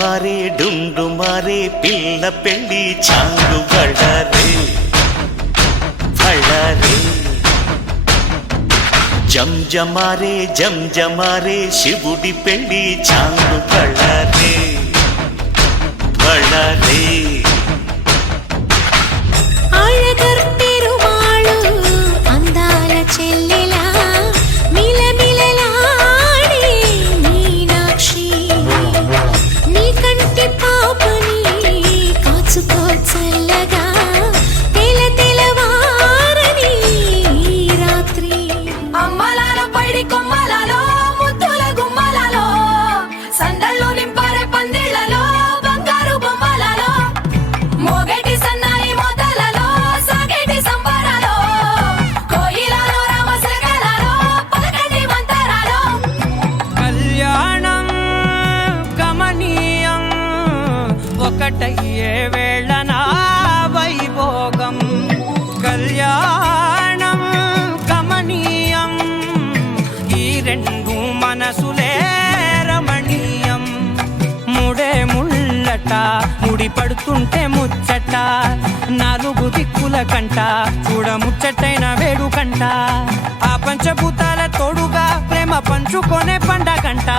మారే డుండు మారే పిల్ల పెళ్ళి చాంగు బళ్ళారే బళ్ళారే జంజమారే జంజమారే శివుడి పెళ్ళి చాంగు బళ్ళారే బళ్ళారే ఒకటయ్యే వేళనా వైభోగం కళ్యాణం కమనీయం ఈ రెండు మనసులే రమణీయం ముడే ముళ్ళట ముడి పడుతుంటే ముచ్చట నాలుగు దిక్కుల కంట చూడ ముచ్చటైన వేడుకంట ఆ పంచభూతాల తోడుగా ప్రేమ పంచుకొనే పండగంట